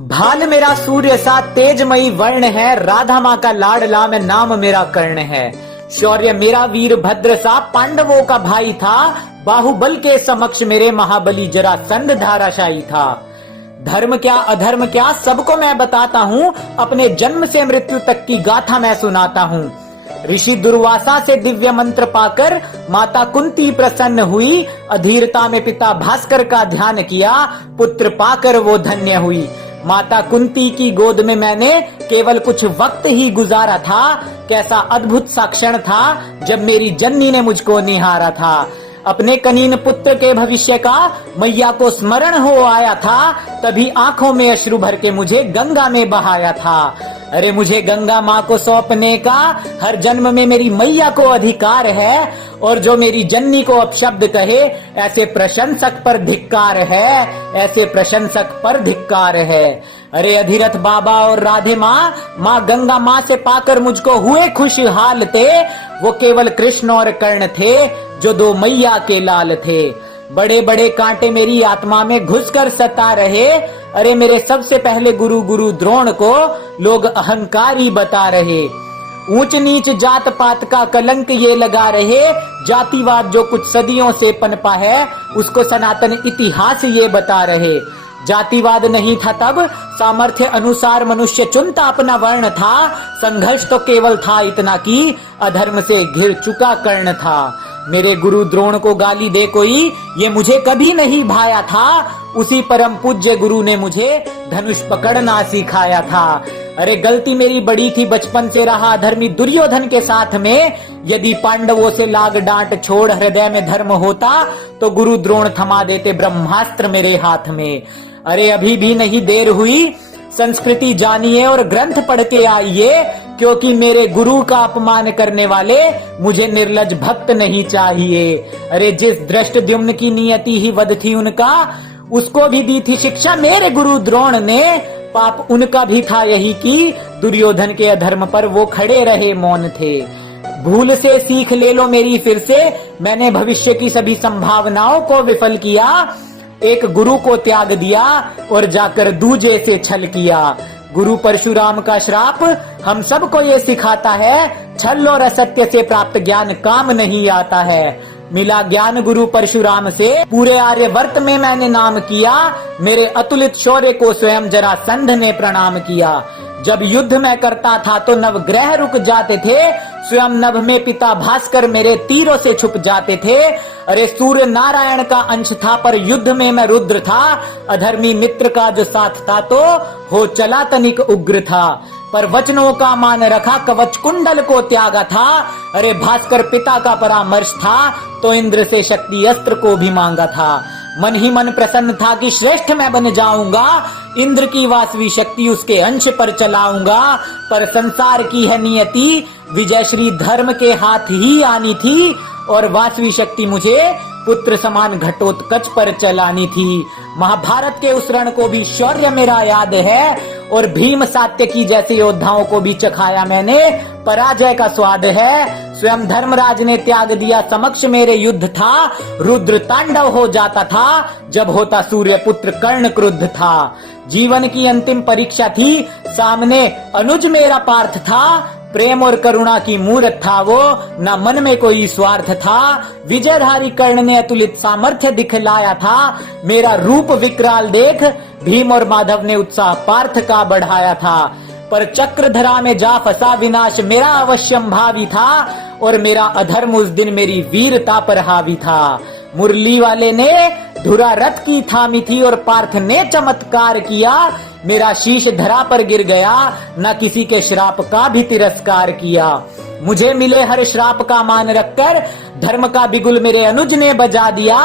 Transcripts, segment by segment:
भाल मेरा सूर्य सा तेजमयी वर्ण है, राधा माँ का लाडला में नाम मेरा कर्ण है। शौर्य मेरा वीर भद्र सा पांडवों का भाई था, बाहुबल के समक्ष मेरे महाबली जरासंध धाराशायी था। धर्म क्या अधर्म क्या सबको मैं बताता हूँ, अपने जन्म से मृत्यु तक की गाथा मैं सुनाता हूँ। ऋषि दुर्वासा से दिव्य मंत्र पाकर माता कुंती प्रसन्न हुई, अधीरता में पिता भास्कर का ध्यान किया, पुत्र पाकर वो धन्य हुई। माता कुंती की गोद में मैंने केवल कुछ वक्त ही गुजारा था, कैसा अद्भुत सा क्षण था जब मेरी जननी ने मुझको निहारा था। अपने कनीन पुत्र के भविष्य का मैया को स्मरण हो आया था, तभी आंखों में अश्रु भर के मुझे गंगा में बहाया था। अरे मुझे गंगा माँ को सौंपने का हर जन्म में मेरी मैया को अधिकार है, और जो मेरी जननी को अपशब्द कहे ऐसे प्रशंसक पर धिक्कार है, ऐसे प्रशंसक पर धिक्कार है। अरे अधिरथ बाबा और राधे माँ, माँ गंगा माँ से पाकर मुझको हुए खुशहाल थे। वो केवल कृष्ण और कर्ण थे जो दो मैया के लाल थे। बड़े बड़े कांटे मेरी आत्मा में घुसकर सता रहे। अरे मेरे सबसे पहले गुरु द्रोण को लोग अहंकारी बता रहे। ऊंच नीच जात पात का कलंक ये लगा रहे, जातिवाद जो कुछ सदियों से पनपा है उसको सनातन इतिहास ये बता रहे। जातिवाद नहीं था तब, सामर्थ्य अनुसार मनुष्य चुनता अपना वर्ण था। संघर्ष तो केवल था इतना कि अधर्म से घिर चुका कर्ण था। मेरे गुरु द्रोण को गाली दे कोई, ये मुझे कभी नहीं भाया था। उसी परम पूज्य गुरु ने मुझे धनुष पकड़ना सिखाया था। अरे गलती मेरी बड़ी थी, बचपन से रहा धर्मी दुर्योधन के साथ में। यदि पांडवों से लाग डांट छोड़ हृदय में धर्म होता, तो गुरु द्रोण थमा देते ब्रह्मास्त्र मेरे हाथ में। अरे अभी भी नहीं देर हुई, संस्कृति जानिए और ग्रंथ पढ़ के आइए, क्योंकि मेरे गुरु का अपमान करने वाले मुझे निर्लज भक्त नहीं चाहिए। अरे जिस दृष्टद्युम्न की नियति ही वध थी उनका, उसको भी दी थी शिक्षा मेरे गुरु द्रोण ने। पाप उनका भी था यही कि दुर्योधन के अधर्म पर वो खड़े रहे मौन थे। भूल से सीख ले लो मेरी फिर से, मैंने भविष्य की सभी संभावनाओं को विफल किया। एक गुरु को त्याग दिया और जाकर दूजे से छल किया। गुरु परशुराम का श्राप हम सबको ये सिखाता है, छल और असत्य से प्राप्त ज्ञान काम नहीं आता है। मिला ज्ञान गुरु परशुराम से, पूरे आर्यवर्त में मैंने नाम किया। मेरे अतुलित शौर्य को स्वयं जरासंध ने प्रणाम किया। जब युद्ध में करता था तो नवग्रह रुक जाते थे, स्वयं नभ में पिता भास्कर मेरे तीरों से छुप जाते थे। अरे सूर्य नारायण का अंश था पर युद्ध में मैं रुद्र था। अधर्मी मित्र का जो साथ था तो हो चला तनिक उग्र था, पर वचनों का मान रखा, कवच कुंडल को त्यागा था। अरे भास्कर पिता का परामर्श था तो इंद्र से शक्ति अस्त्र को भी मांगा था। मन ही मन प्रसन्न था कि श्रेष्ठ मैं बन जाऊंगा, इंद्र की वासवी शक्ति उसके अंश पर चलाऊंगा। पर संसार की है नियति, विजय श्री धर्म के हाथ ही आनी थी, और वासवी शक्ति मुझे पुत्र समान घटोत्कच पर चलानी थी। महाभारत के उस रण को भी शौर्य मेरा याद है, और भीम सात्यकी जैसे योद्धाओं को भी चखाया मैंने, पराजय का स्वाद है। स्वयं धर्मराज ने त्याग दिया, समक्ष मेरे युद्ध था। रुद्र तांडव हो जाता था जब होता सूर्य पुत्र कर्ण क्रुद्ध था। जीवन की अंतिम परीक्षा थी, सामने अनुज मेरा पार्थ था। प्रेम और करुणा की मूर्त था वो, न मन में कोई स्वार्थ था। विजयधारी कर्ण ने अतुलित सामर्थ्य दिखलाया था। मेरा रूप विकराल देख भीम और माधव ने उत्साह पार्थ का बढ़ाया था। पर चक्रधरा में जा फंसा विनाश मेरा अवश्यम भावी था, और मेरा अधर्म उस दिन मेरी वीरता पर हावी था। मुरली वाले ने धुरा रथ की थामी थी और पार्थ ने चमत्कार किया। मेरा शीश धरा पर गिर गया, न किसी के श्राप का भी तिरस्कार किया। मुझे मिले हर श्राप का मान रखकर धर्म का बिगुल मेरे अनुज ने बजा दिया।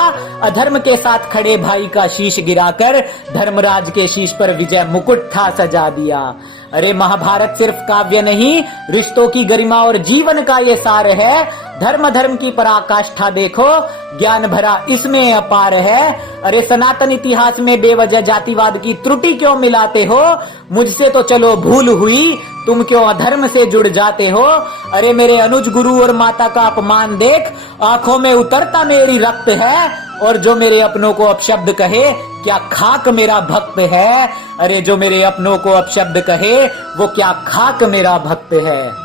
अधर्म के साथ खड़े भाई का शीश गिराकर धर्मराज के शीश पर विजय मुकुट था सजा दिया। अरे महाभारत सिर्फ काव्य नहीं, रिश्तों की गरिमा और जीवन का ये सार है। धर्म धर्म की पराकाष्ठा देखो, ज्ञान भरा इसमें अपार है। अरे सनातन इतिहास में बेवजह जातिवाद की त्रुटि क्यों मिलाते हो? मुझसे तो चलो भूल हुई, तुम क्यों अधर्म से जुड़ जाते हो? अरे मेरे अनुज गुरु और माता का अपमान देख, आंखों में उतरता मेरी रक्त है। और जो मेरे अपनों को अपशब्द कहे क्या खाक मेरा भक्त है। अरे जो मेरे अपनों को अपशब्द कहे, वो क्या खाक मेरा भक्त है।